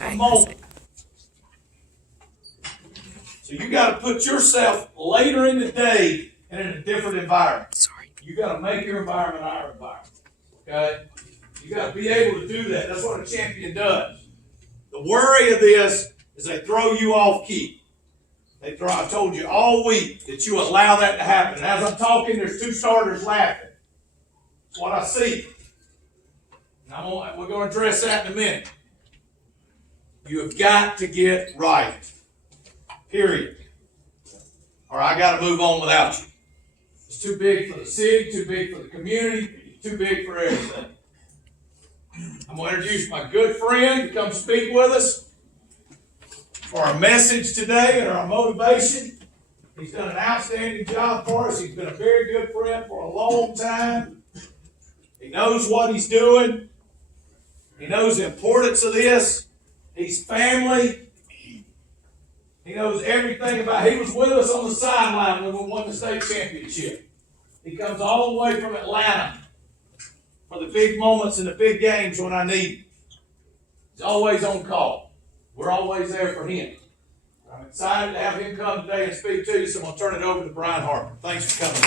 a moment. So you got to put yourself later in the day and in a different environment. Sorry. You got to make your environment our environment. Okay? You got to be able to do that. That's what a champion does. The worry of this is they throw you off key. I told you all week that you allow that to happen. And as I'm talking, there's two starters laughing. That's what I see. And we're going to address that in a minute. You have got to get right. Period. Or I got to move on without you. It's too big for the city, too big for the community, too big for everything. I'm going to introduce my good friend to come speak with us for our message today and our motivation. He's done an outstanding job for us. He's been a very good friend for a long time. He knows what he's doing. He knows the importance of this. He's family. He knows everything about it. He was with us on the sideline when we won the state championship. He comes all the way from Atlanta for the big moments and the big games when I need him. He's always on call. We're always there for him. I'm excited to have him come today and speak to you, so I'm going to turn it over to Brian Harper. Thanks for coming.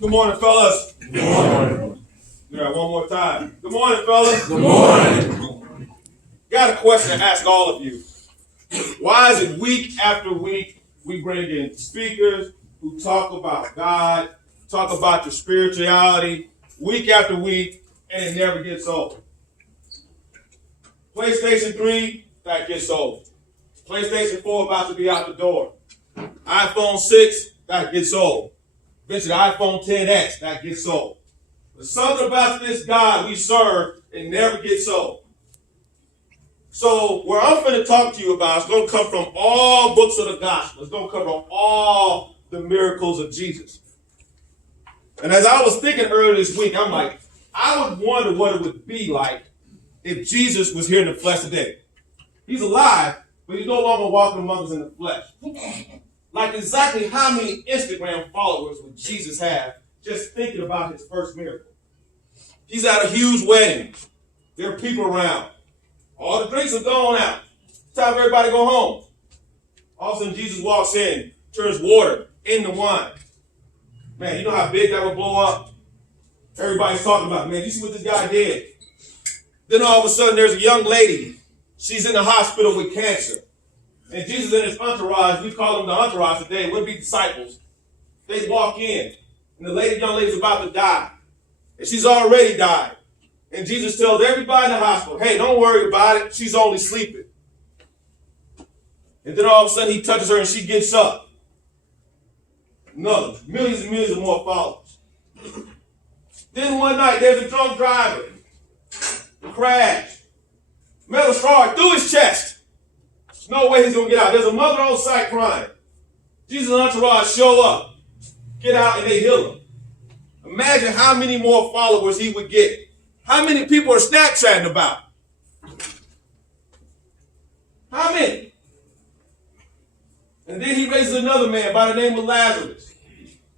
Good morning, fellas. Good morning. Yeah, one more time. Good morning, fellas. Good morning. Got a question to ask all of you. Why is it week after week we bring in speakers who talk about God, talk about your spirituality, week after week, and it never gets old? PlayStation 3, that gets old. PlayStation 4 about to be out the door. iPhone 6, that gets old. Eventually, iPhone 10X, that gets old. But something about this God we serve, it never gets old. So where I'm going to talk to you about is going to come from all books of the gospel. It's going to come from all the miracles of Jesus. And as I was thinking earlier this week, I'm like, I would wonder what it would be like if Jesus was here in the flesh today. He's alive, but he's no longer walking among us in the flesh. Like exactly how many Instagram followers would Jesus have just thinking about his first miracle? He's at a huge wedding. There are people around. All the drinks have gone out. It's time for everybody to go home. All of a sudden, Jesus walks in, turns water into wine. Man, you know how big that would blow up? Everybody's talking about, man, you see what this guy did? Then all of a sudden, there's a young lady. She's in the hospital with cancer. And Jesus and his entourage, we call them the entourage today, it wouldn't be disciples. They walk in, and the young lady's about to die. And she's already died. And Jesus tells everybody in the hospital, hey, don't worry about it. She's only sleeping. And then all of a sudden he touches her and she gets up. Another, millions and millions of more followers. Then one night there's a drunk driver. Crash. Metal straw through his chest. There's no way he's going to get out. There's a mother on site crying. Jesus and entourage show up, get out, and they heal him. Imagine how many more followers he would get. How many people are Snapchatting about? How many? And then he raises another man by the name of Lazarus.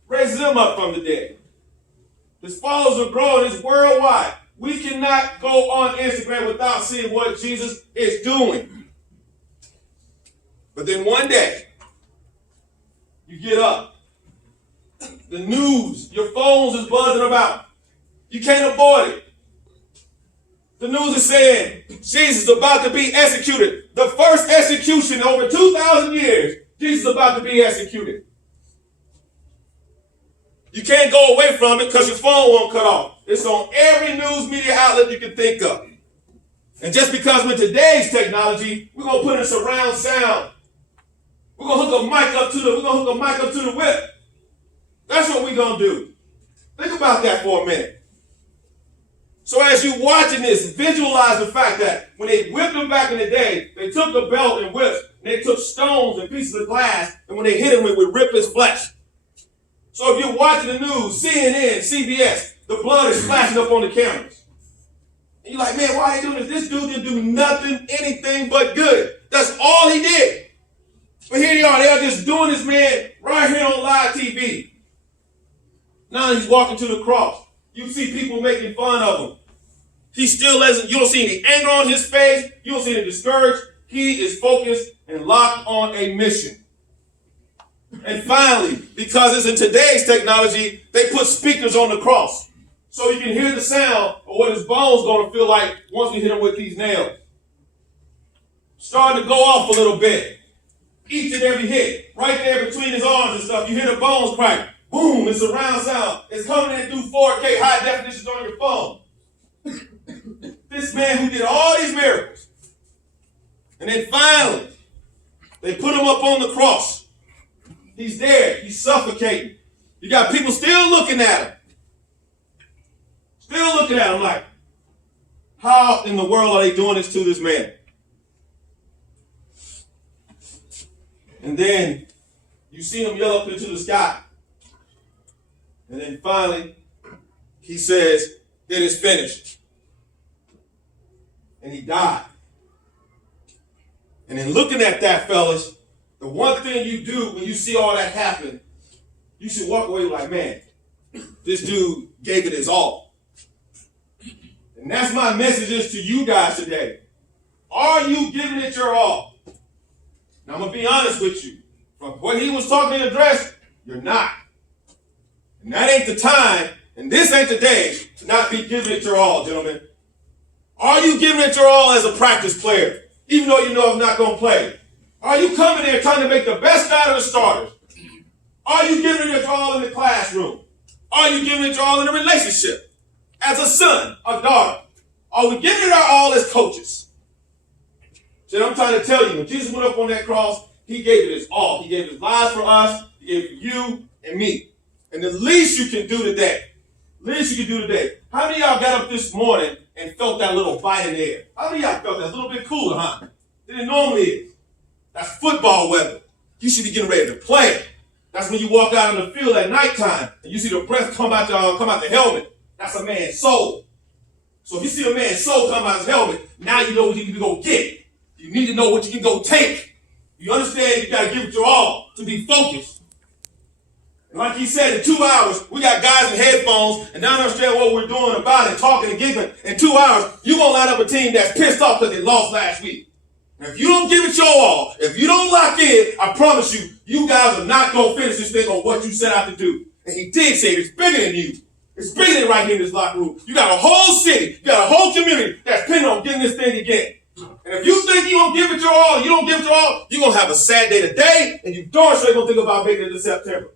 Raises him up from the dead. His followers are growing. It's worldwide. We cannot go on Instagram without seeing what Jesus is doing. But then one day, you get up. The news, your phones is buzzing about. You can't avoid it. The news is saying Jesus is about to be executed. The first execution in over 2,000 years. Jesus is about to be executed. You can't go away from it because your phone won't cut off. It's on every news media outlet you can think of. And just because with today's technology, we're going to put in surround sound. We're going to hook a mic up to the whip. That's what we're going to do. Think about that for a minute. So as you're watching this, visualize the fact that when they whipped him back in the day, they took a belt and whips, and they took stones and pieces of glass, and when they hit him, it would rip his flesh. So if you're watching the news, CNN, CBS, the blood is splashing up on the cameras. And you're like, man, why are they doing this? This dude didn't do nothing, anything but good. That's all he did. But here they are just doing this man right here on live TV. Now he's walking to the cross. You see people making fun of him. He still hasn't, you don't see any anger on his face. You don't see any discouraged. He is focused and locked on a mission. And finally, because it's in today's technology, they put speakers on the cross. So you can hear the sound of what his bones going to feel like once we hit him with these nails. Starting to go off a little bit. Each and every hit, right there between his arms and stuff, you hear the bones crack. Boom, it's a round sound. It's coming in through 4K high definitions on your phone. This man who did all these miracles. And then finally, they put him up on the cross. He's there. He's suffocating. You got people still looking at him. Still looking at him like, how in the world are they doing this to this man? And then you see him yell up into the sky. And then finally, he says, it is finished. And he died. And then looking at that, fellas, the one thing you do when you see all that happen, you should walk away like, man, this dude gave it his all. And that's my message to you guys today. Are you giving it your all? Now, I'm going to be honest with you. From what he was talking in the address, you're not. And that ain't the time, and this ain't the day to not be giving it your all, gentlemen. Are you giving it your all as a practice player, even though you know I'm not going to play? Are you coming there trying to make the best out of the starters? Are you giving it your all in the classroom? Are you giving it your all in a relationship? As a son, a daughter? Are we giving it our all as coaches? So I'm trying to tell you, when Jesus went up on that cross, he gave it his all. He gave his lives for us. He gave it for you and me. And the least you can do today, how many of y'all got up this morning and felt that little bite in the air? How many of y'all felt that? A little bit cooler, huh? Than it normally is. That's football weather. You should be getting ready to play. That's when you walk out on the field at nighttime and you see the breath come out the helmet. That's a man's soul. So if you see a man's soul come out his helmet, now you know what you can go get. You need to know what you can go take. You understand you got to give it your all to be focused. And like he said, in 2 hours, we got guys in headphones and now understand what we're doing about it, talking and giggling. In 2 hours, you're going to line up a team that's pissed off because they lost last week. Now, if you don't give it your all, if you don't lock in, I promise you, you guys are not going to finish this thing on what you set out to do. And he did say it's bigger than you. It's bigger than right here in this locker room. You got a whole city, you got a whole community that's pinning on getting this thing again. And if you think you don't give it your all, you don't give it your all, you're going to have a sad day today, and you darn sure going to think about making it to September.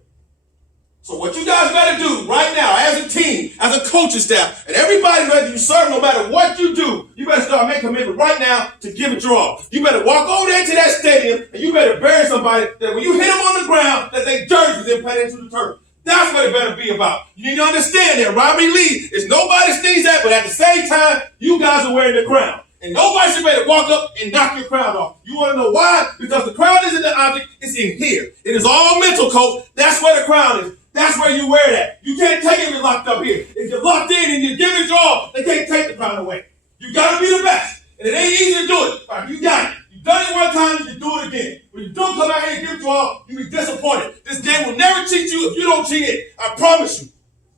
So what you guys got to do right now as a team, as a coaching staff, and everybody whether you serve, no matter what you do, you better start making a commitment right now to give it your all. You better walk over there to that stadium, and you better bury somebody that when you hit them on the ground, that they jerseys implanted into the turf. That's what it better be about. You need to understand that Robert Lee is nobody sneeze at, but at the same time, you guys are wearing the crown. And nobody should be able to walk up and knock your crown off. You want to know why? Because the crown isn't the object, it's in here. It is all mental, coach. That's where the crown is. That's where you wear that. You can't take it if you're locked up here. If you're locked in and you give it your all, they can't take the crown away. You got to be the best. And it ain't easy to do it. All right, you got it. You've done it one time, you can do it again. When you don't come out here and give it your all, you'll be disappointed. This game will never cheat you if you don't cheat it. I promise you.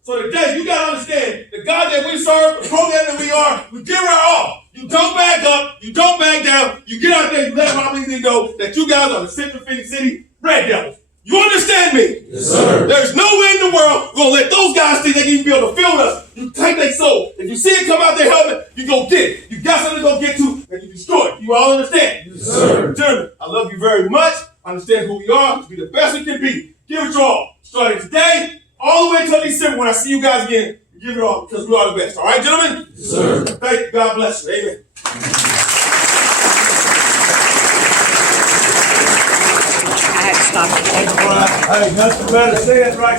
So today, you got to understand, the God that we serve, the program that we are, we give our all. You don't back up. You don't back down. You get out there, you let Robert Lee know that you guys are the Central Phoenix City Red Devils. You understand me? Yes, sir. There's no way in the world we're going to let those guys think they can even be able to field us. You take their soul. If you see it come out their helmet, you go get it. You got something to go get to, and you destroy it. You all understand? Yes, sir. Gentlemen, I love you very much. I understand who we are. To be the best we can be. Give it your all. Starting today, all the way until December when I see you guys again. Give it all because we are the best. All right, gentlemen? Yes, sir. Thank you. God bless you. Amen. I had to stop it. Hey, nothing better said right